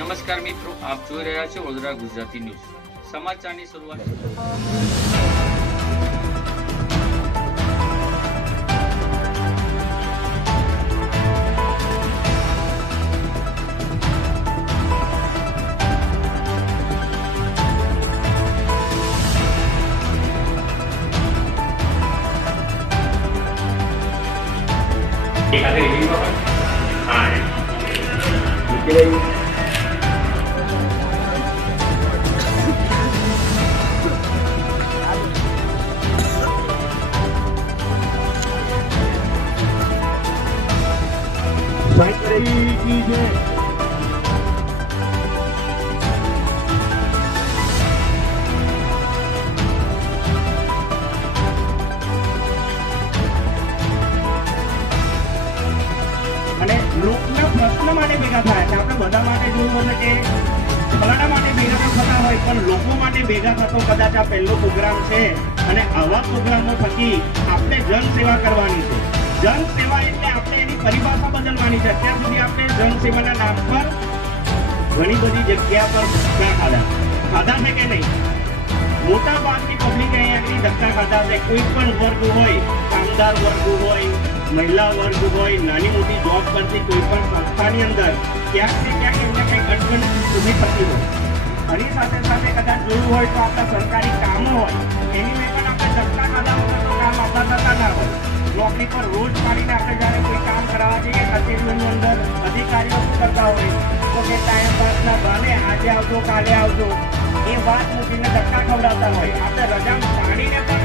નમસ્કાર મિત્રો, આપ જોઈ રહ્યા છો વડોદરા ગુજરાતી ન્યૂઝ. સમાચારની શરૂઆત. અને લોકના પ્રશ્ન માટે ભેગા થયા છે. આપણે બધા માટે જોયું હશે કે ફલાણા માટે ભેગા ન થતા હોય, પણ લોકો માટે ભેગા થતો કદાચ આ પહેલો પ્રોગ્રામ છે. અને આવા પ્રોગ્રામો થકી આપણે જનસેવા કરવાની છે. જનસેવા એટલે આપણે એની પરિભાષા બદલવાની છે. અત્યાર સુધી આપણે જનસેવાના નામ પર ઘણી બધી જગ્યા પર ધક્કા ખાધા છે કે નહીં? મોટા ભાગની પબ્લિક અહીંયા ધક્કા ખાધા છે. કોઈ પણ વર્ગ હોય, કામદાર વર્ગ હોય, મહિલા વર્ગ હોય, નાની મોટી જોબ કરતી કોઈ પણ સંસ્થાની અંદર ક્યાંક ને ક્યાંક એમને કંઈક અડચણ ઊભી થતી હોય. આની સાથે સાથે કદાચ જોયું હોય તો આપણા સરકારી કામો હોય એની મેં પણ આપણે ધક્કા ખાધા વગર તો કામ આપણા થતા ના હોય. નોકરી પર રોજ પાડીને આપણે જ્યારે કોઈ કામ કરાવવા જઈએ કચેરીઓની અંદર અધિકારીઓ શું કરતા હોય તો કે ટાઈમ પાસના બહાને આજે આવજો કાલે આવજો એ વાત મૂકીને ધક્કા ખવડાવતા હોય. આપણે રજા પાડીને પણ